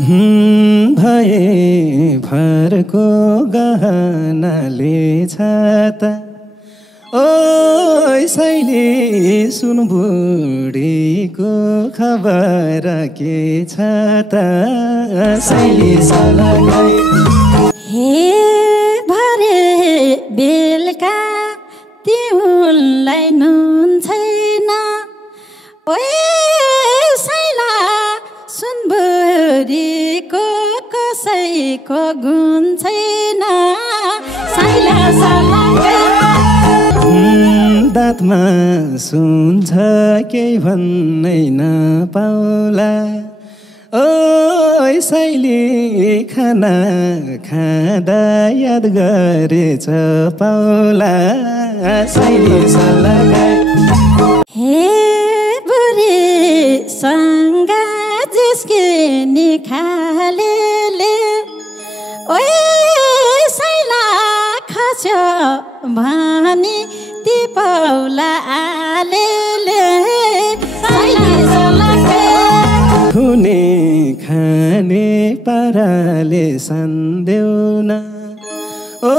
भए भरको गहनाले छाता ओ सैली सुन बुढीको खबर के छाता सैली सलगाई हे भरे बेलुका तिउनलाई नुन छैन ओए सैला सुनबुढीको कसैको गुण छैन सैला सलगाई दाँतमा सुन्छ केही भन्नै नपाउला ओ सैली खाना खाँदा याद गरेछ पाउला सैली सलगाई हे बुढीसँग जिस्किने खालेले ओए सैला खस्यो भनी ती पाउला आलेले सैली सलगाई खुने खाने पाराले सन्देउन ओ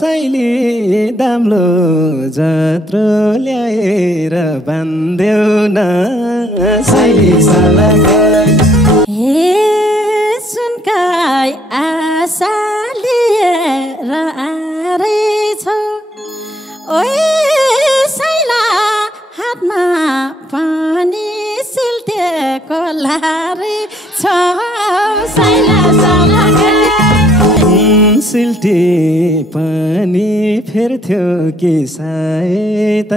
सैली दाम्लो जत्रो ल्याएर बान्देउन सैली सलगाई हे सुनकाई आशा लिएर आरेछौ ओए सैला हातमा पनि सिल्टेको लारे छ सैला सलगाई सिल्टी पनि फेर्थ्यो कि सायद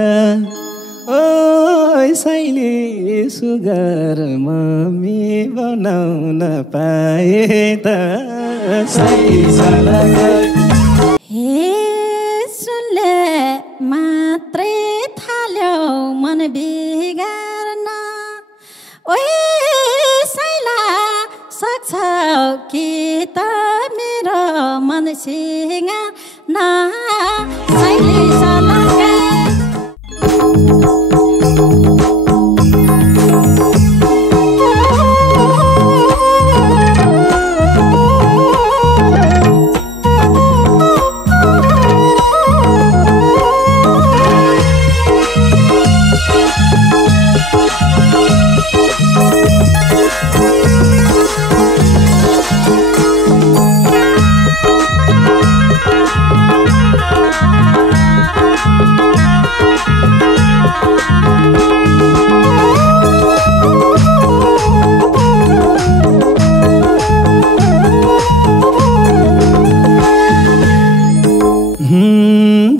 ओ सैली सुगर मम्मी बनाउन पाए त सैली सलगाई हे सुनले मात्रै थाल्यो मन बिगार्न ओए सैला सक्छौ कि त मेरो मन सिँगार्न सैली सलगाई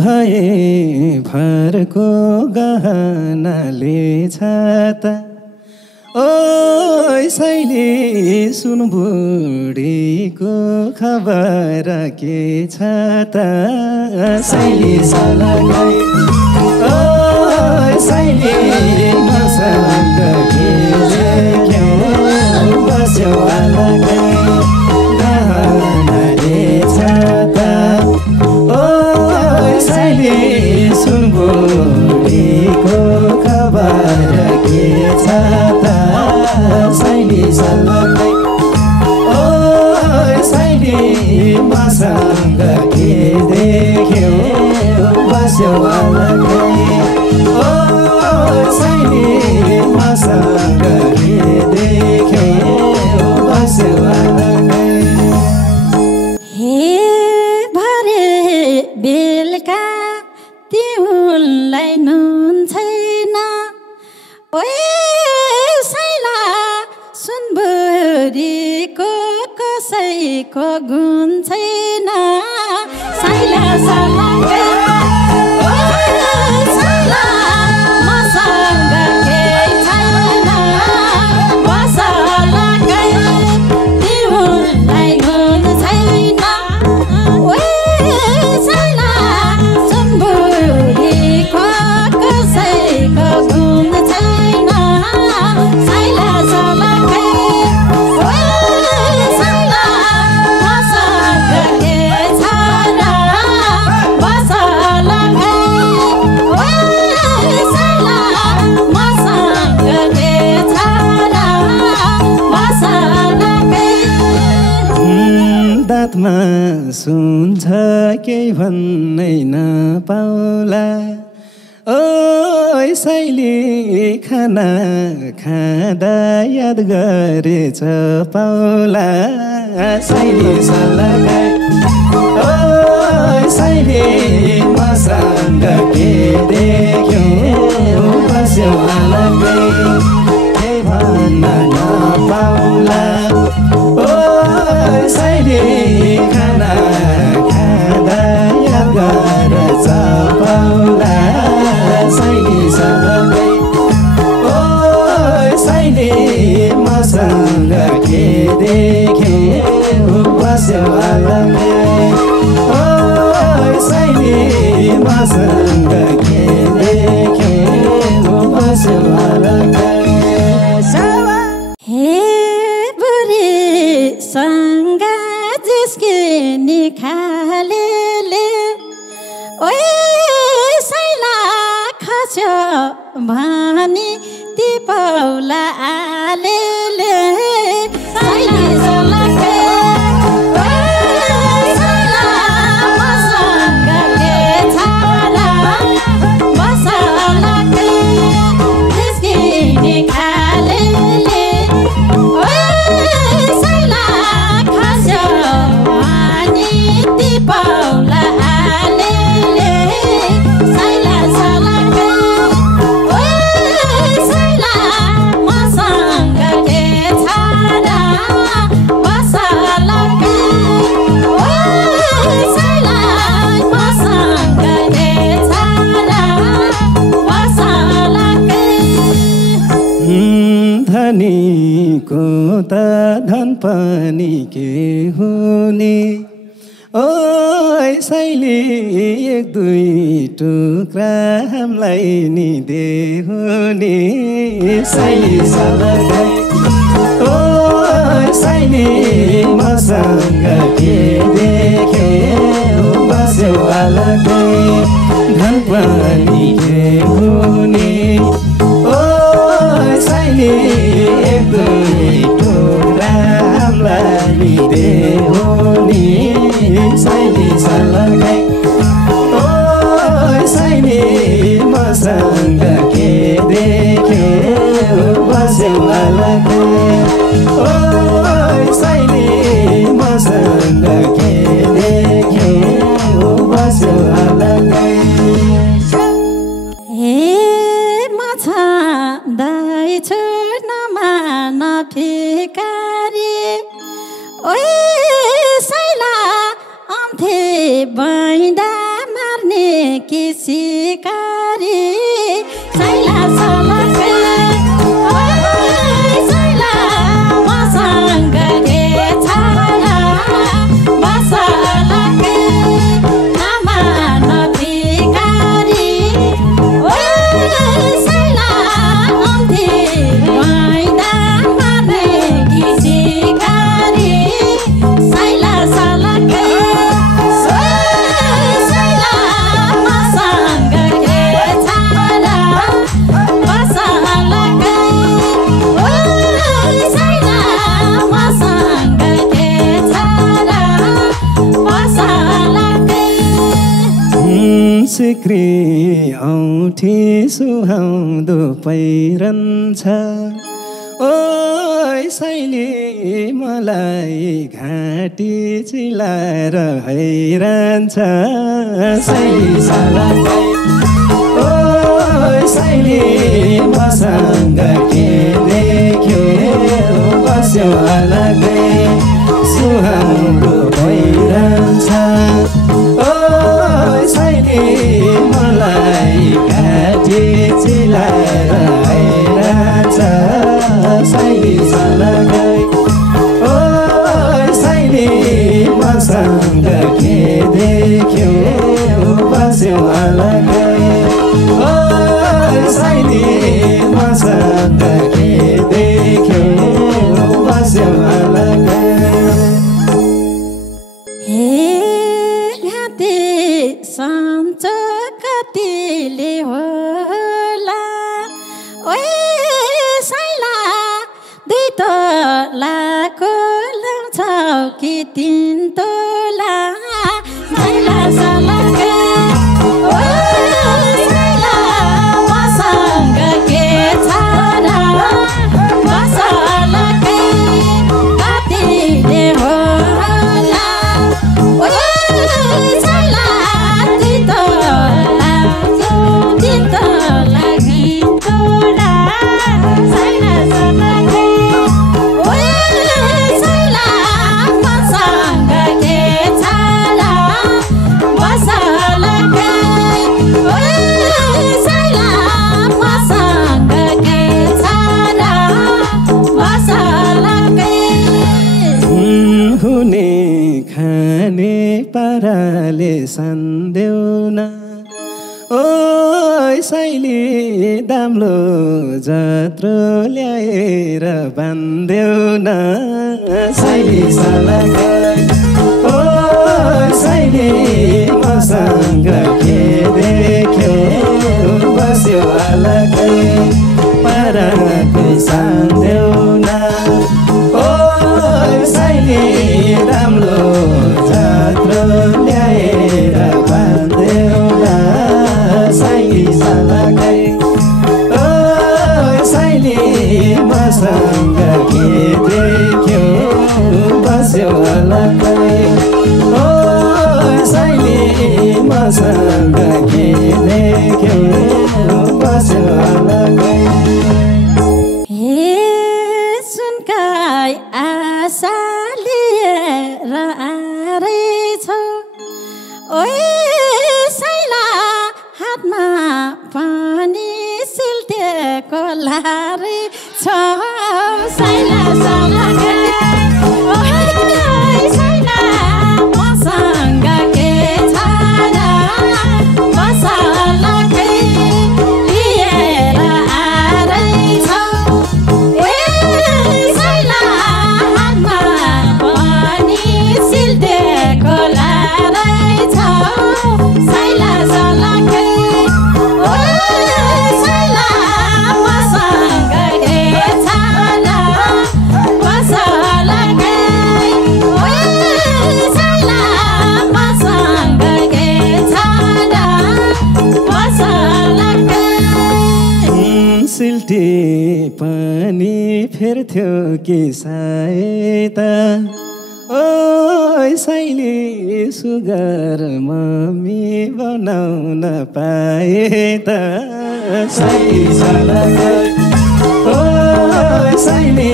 भए भरको गहनाले छाता ओ सैली सुन बुढीको खबर के छाता सैली सलगाई ओ सैली मसँग खेल्यो बस्यो अलगै गहनाले छाता ओ सैली सुन बुढीको खबर के छाता सैली सलगाई ओ सैली मसँग के देख्यो बस्यो अलगै ओ सैली मसँग के देख्यो बस्यो अलगै हे भरे बेलुका तिउनलाई नुन छैन ओए सैला सुनबुढीको कसैको गुण छैन सैला सलगाई सैला मसँग केही छैन सलगाई तिउनलाई गुण छैन ओए सैला सुनबुढीको कसैको गुण छैन सैला सलगाई ओए सैला मसँग के छ र हातमा सुन्छ केही भन्नै नपाउला ओ साइली खाना खाँदा याद गरेछ पाउला साइली सल्लाहकार ओ साइली मसँग के देख्यौ बस्यो अलग्गै केही भन्न नपाउला ओ साइली खाना खाँदा याद गरेछ पाउला साइली सल्लाहकै ओ साइली मसँग के देख्यौ बस्यो अलग्गै ओ साइली मसँग के देख्यौ बस्यो अलग्गै हे बुरी सँग जिसके निखालेले ओए साइला खस्यो भनी ती पाउला आलेले साइली सल्लाहकै ओए साइला मसँग के छाला मसलाकै जिसके निखालेले ओए साइला खस्यो भनी ती पाउला आलेले साइला सल्लाहकै ओए साइला मसँग के छाला मसलाकै ओए साइला मसँग के छाला मसलाकै धनीको त धन पनि के हुने ओ साइली एक दुई टुक्रा हामीलाई नि देहुने साइली सल्लाहकै ओ साइली मसँग के देख्यौ बस्यो अलग्गै धन पनि के हुने ओ साइली एक दुई टुक्रा हामीलाई देहुने साइली सल्लाहकै ओ साइली मसँग के देख्यौ बस्यो अलग्गै ओ साइली मसँग के देख्यौ बस्यो अलग्गै हे मछाँदै छुर्नमा नफिकारी ओए साइला आउँथे बैदा मार्ने कि सिकारी साइला सल्लाहकै ओए साइला मसँग के छाला मसलाकै नामा नफिकारी ओए साइला आउँथे बैदा मार्ने कि सिकारी साइला सल्लाहकै साइला मसँग के छाला मसलाकै ओए साइला मसँग के छाला मसलाकै सिक्री औँठी सुहाउँदो पहिरन्छ ओ साइली मलाई घाँटी चिलाएर हैरान्छ साइली सल्लाहकै ओ साइली मसँग के देख्यौ बस्यो अलग्गै सुहाउँदो भइरहन्छ ओ साइली मलाई घाँटी चिलाएर हैरान्छ साइली सल्लाहकै ओ साइली मसँग के देख्यौ बस्यो अलग्गै ओ साइली मसँग के देख्यौ बस्यो अलग्गै कि तिन तोला साइला सलकै ओ साइला मसँग के छ र मसलकै कतिले होला ओ साइला तिन तोला तिन तोला तिन तोला साइला सलकै ओ साइला मसँग के छ र मसलकै ओ साइला मसँग के छ र मसलकै हुने खाने पाराले सन्देउन ओ साइली दाम्लो जत्रो ल्याएर बान्देउन साइली सलकै ओ साइली मसँग के देख्यो बस्यो अलगै पाराको सन्देउन ओ साइली दाम्लो जत्रो ल्याएर बान्देउन साइली सलकै ओ साइली मसँग के देख्यो बस्यो अलगै ओ साइली मसँग के देख्यो बस्यो अलगै हे सुनकाई आशा लिएर आएछौ ओए साइला हातमा पानी सिल्टेको लारे छ साइला सलकै ओए साइला मसँग के छ र मसलकै लिएर आएछौ ए साइला हातमा पानी सिल्टेको लारे छ साइला सलकै ओ साइला मसँग के छ र मसलकै ओ साइला मसँग के छ र मसलकै सिल्टी पानी फेर्थ्यो कि सायता ओ साइली सुगर मम्मी बनाउन पाए त साइली सलकै ओ साइली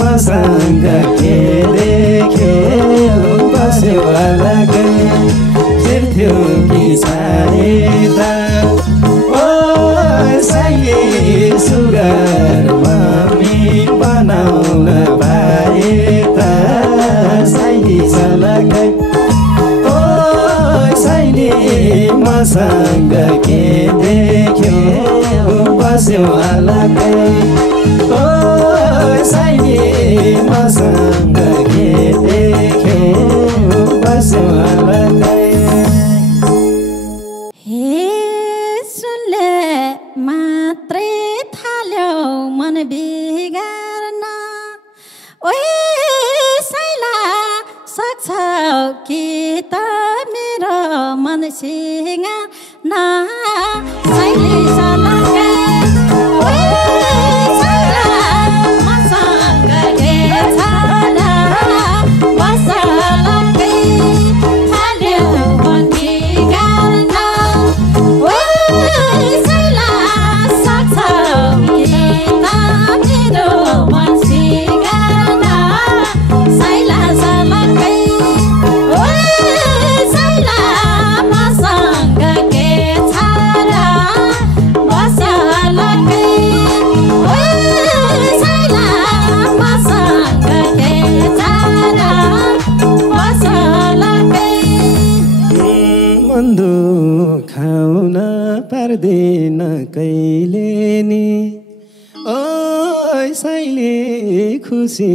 मसँग के देख्यो बस्यो अलगै फेर्थ्यो कि सायता ओ साइली सुगर मम्मी बनाउन पाए त साइली सलकै ओ साइली मसँग के देख्यो बस्यो अलगै ओ साइली मसँग के देख्यो बस्यो अलगै हे सुनले मात्रै थाल्यो मन बिगार्न ओए साइला सक्छौ कि त मेरो मन सिँगार्न साइली सलकै ओए साइला मसँग के छ र मसलकै थाल्यो मन बिगार्न ओए साइला सक्छौ कि त मेरो मन सिँगार्न साइला सलकै ओए साइला मसँग के छ र मसलकै ओए साइला मसँग के छ र मसलकै मन दुखाउन पर्दैन कहिले नि ओ साइली खुसी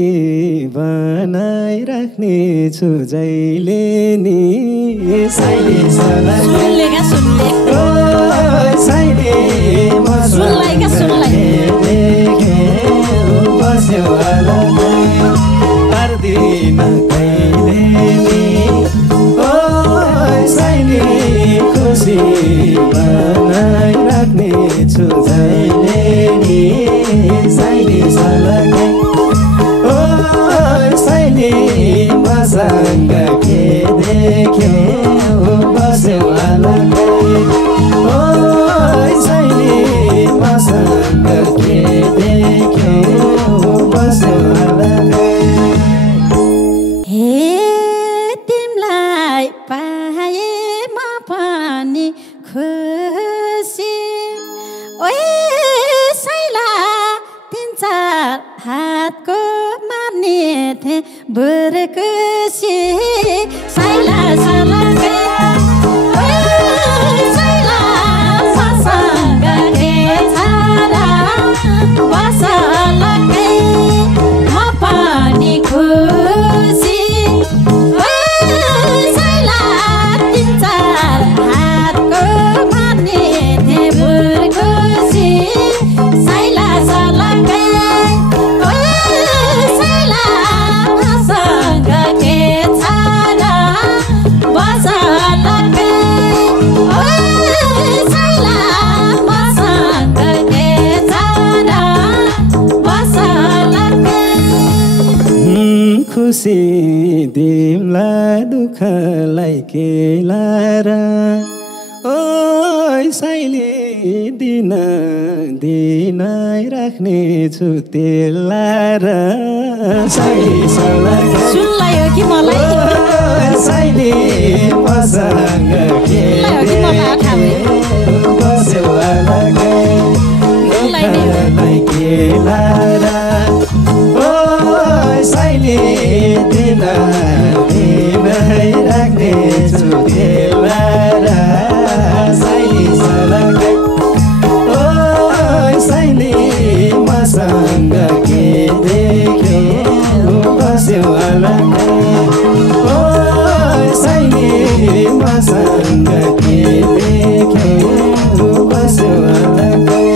बनाइराख्ने छु जहिले नि साइली सलकै ओ साइली मसँग के देख्यो बस्यो अलगै पर्दैन पर्दैन कहिले नि ओ साइली खुसी बनाइराख्ने छु जहिले नि साइली सलकै ओ साइली मसँग के देख्यौ बस्यौ अलगै ओ साइली मसँग के देख्यौ बस्यौ अलगै हे तिमलाई पाए म पनि खुसी ओए साइला 3-4 हातको मार्ने थे बुर्कुसी साइला सलकै साइला मसँग के छाडा बसलकै म पनि खुसी साइला 3-4 हातको मार्ने थे बुर्कुसी साइला सलकै साइला मसँग के छाडा बसलकै साइला मसँग के छाडा बसलकै खुसी तिमलाई दुःखलाई के लाएर ओ साइली दिन दिनाइराख्ने छु तेलाएर साइली सलकै सुनलाई हो कि मलाई साइली मसँग के बस्यौ अलगै दुःखलाई के लाएर ओ साइली दिन दिनाइराख्ने छु तेलाएर साइली सलकै ओ साइली मसँग के देख्यौ बस्यौ अलगै ओ साइली मसँग के देख्यौ बस्यौ अलगै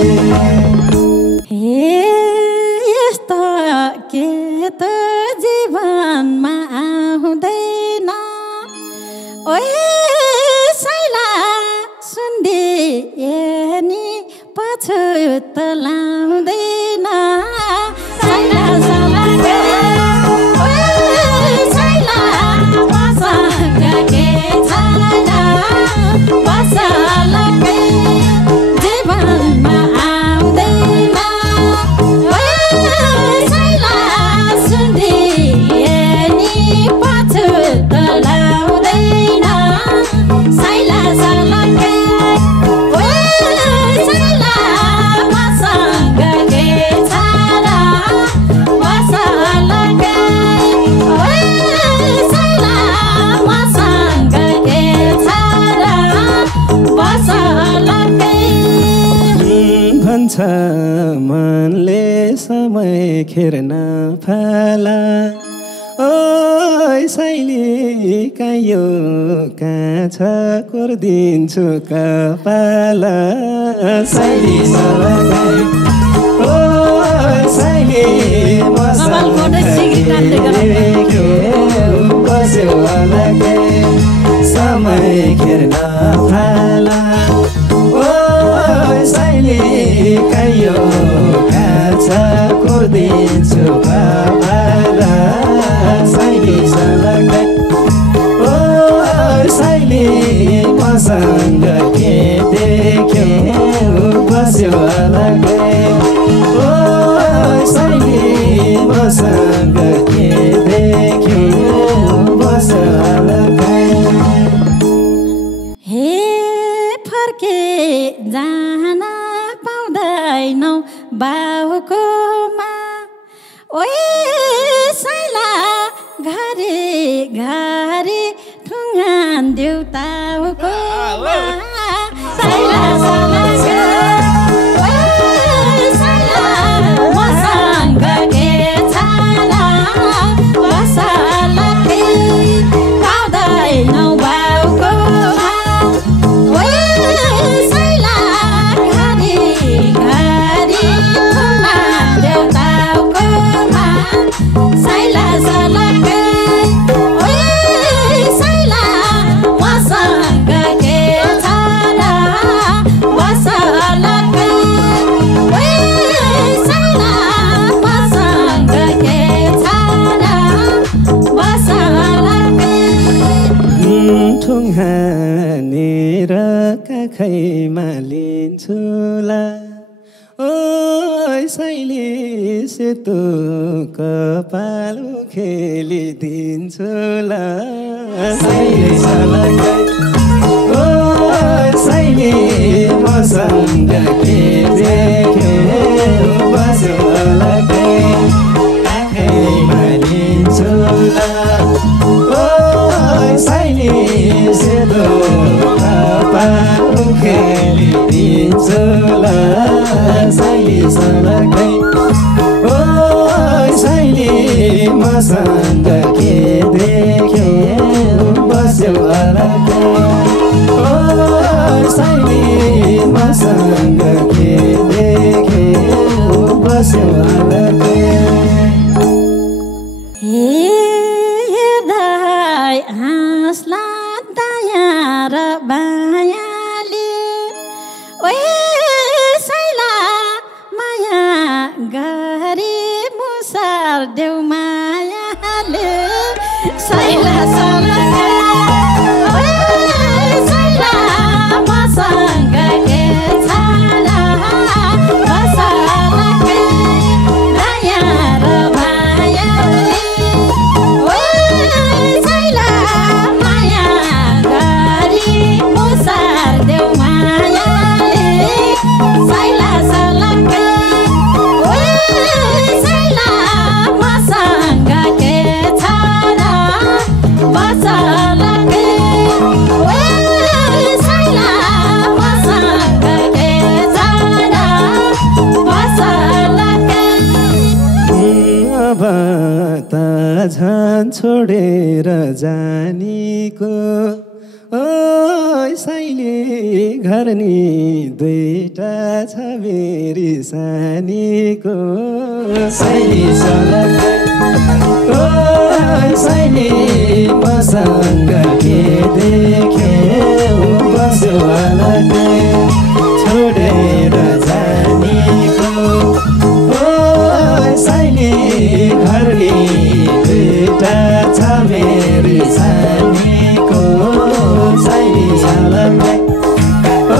हे यस्तो के त जीवनमा आउँदैन ओए साइला सुन्दिए नि पछुत लाउँदैन साइला सलकै साइला मसँग के छाडा बसलकै जीवनमा आउँदैन साइला सुन्दिए नि पछुत लाउँदैन साइला सलकै साइला मसँग के छाडा बसलकै साइला मसँग के छाडा बसलकै भन्छ मनले समय खेर्न फाला ओ साइली कायो काछ कोर्दिन्छु कपाला साइली सलकै ओ साइली मसँग के बस्यौ अलगै समय खेर्न फाला ओ साइली कायो काछ कोर्दिन्छु कपाला साइली सलकै ओ साइली मसँग के देख्यौ बस्यौ अलगै ओ साइली मसँग के देख्यौ बस्यौ अलगै हे फर्के जान पाउँदैनौ बाहुकोमा ओए साइला घरे घरे ठुङ्गान देउताउकोमा साइला सलकै साइला मसँग के छाडा बसलकै पाउँदैनौ बाउकोमा साइला घरे घरे ठुङ्गान देउताउकोमा साइला सलकै ठुङ्गानेर काखैमा लिन्छुला ओ साइली सेतो कपाल खेलिदिन्छुला साइली सलकै ओ साइली मसँग के देखे बस्यो अलग्गै काखैमा लिन्छुला ओ साइली सेतो कपाल खेलिदिन्छुला साइली सलकै ओ साइली मसँग के देखे बस्यो अलग्गै ओ साइली मसँग के देखे बस्यो अलग्गै हेर्दै हाँस्ला दया र मायाले ओए साइला माया गरी मुसार देऊ मायाले साइला सलकै ओए साइला मसँग के छाला बसलकै दया र मायाले ओए साइला माया गरी मुसार देऊ मायाले साइला सलकै ओए साइला मसँग के छाला बसलकै ओए साइला मसँग के छाला बसलकै अब त झन् छोडेर जानीको ओ साइली घर नि दुईटा छ मेरी सानीको साइली सलकै ओ साइली मसँग के देखे बस्यो अलग्गै छोडेर जानीको ओ साइली घर नि दुईटा छ मेरी सानीको साइली सलकै ओ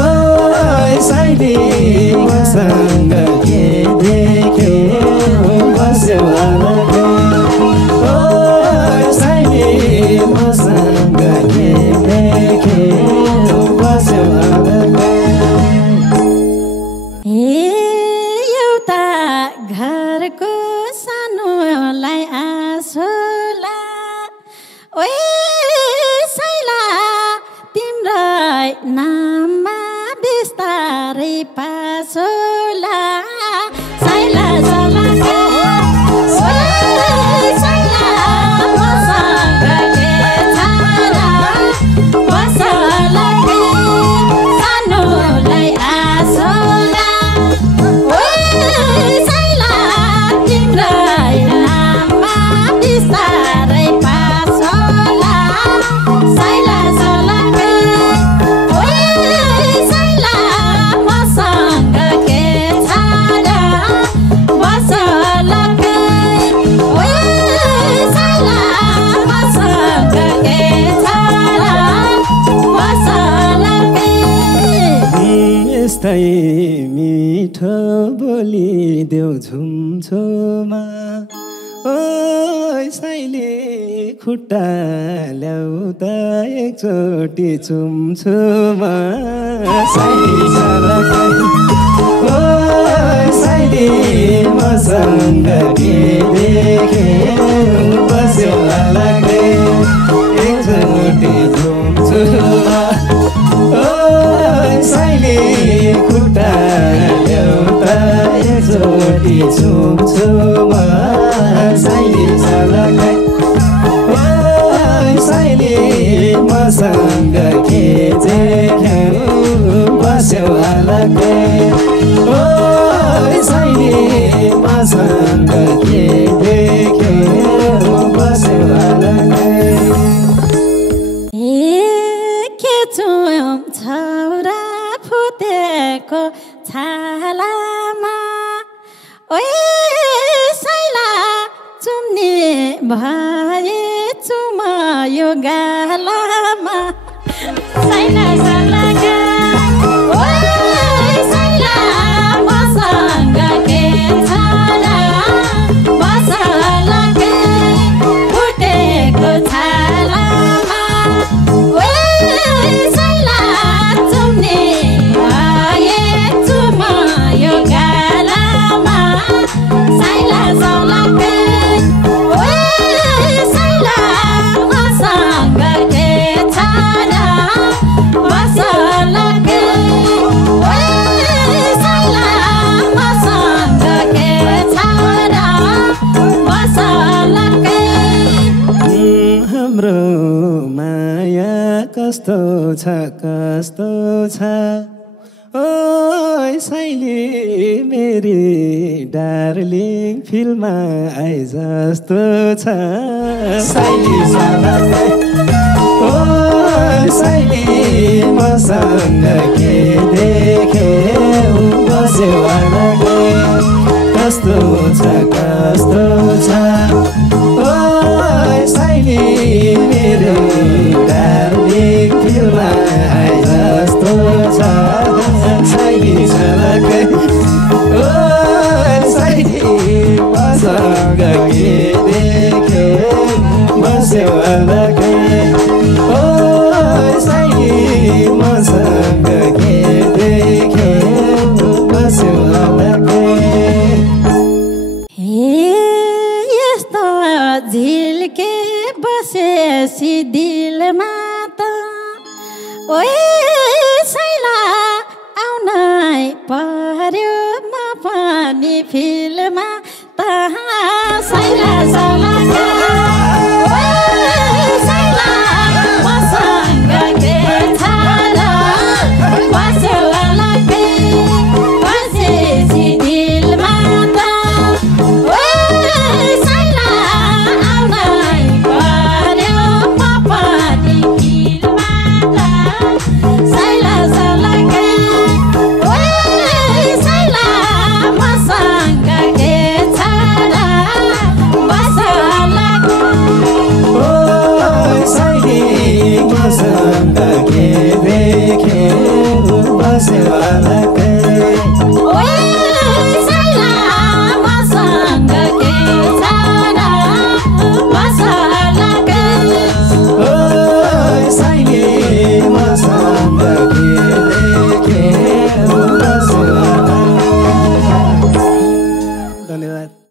साइली मसँग के देखे बस्यो अलग्गै ओ साइली मसँग के देखे बस्यो अलग्गै एउटा घरको सानोलाई आसोला ओए साइला तिम्रै नाममा बिस्तारै पासोला साइला सलकै ओए साइला मसँग के छाला बसलकै सानोलाई आसोला ओए साइला तिम्रै नाममा बिस्तारै पासोला साइला सलकै ओए साइला मसँग के छाला बसलकै ओए साइला मसँग के छाला बसलकै यस्तै मिठो बोली देऊ झुम्छोमा ओ साइली खुट्टा ल्याउ त एकचोटि चुम्छोमा साइली सलकै ओ साइली मसँग के देखे बस्यो अलग्गै एकचोटि चुम्छोमा ओ साइली खुट्टा ल्याउ त एकचोटि चुम्छोमा साइली सलकै ओ साइली मसँग के देखे बस्यो अलग्गै ओ साइली मसँग के देखे बस्यो अलग्गै छौरा फुटेको छालामा ओए साइला चुम्ने भए चुमायो गालामा साइला सालाका ओइ साइला मसँग के छ र बसलके फुटेको छालामा ओइ साइला चुम्ने आएछु म यो गालामा साइला सालाके ओइ साइला मसँग के छ र बसलके ओइ साइला मसँग के छ र बसलके हाम्रो माया कस्तो छ ओइ साइली मेरी डार्लिङ फिल्ममा आए जस्तो छ साइली सालाकै ओइ साइली मसँग के देखे बस्यो अलग्गै कस्तो छ ओइ साइली मेरो डार्लिङ फिल्ममा आए जस्तो छ साइली सालाकै ओइ साइली मसँग के देखे बस्यो अलग्गै ओइ साइली मसँग के देखे बस्यो अलग्गै हे यस्तो झिल्के बसेसी दिलमा त ओए साइला आउनै पर्यो म पनि फिल्ममा त साइला साला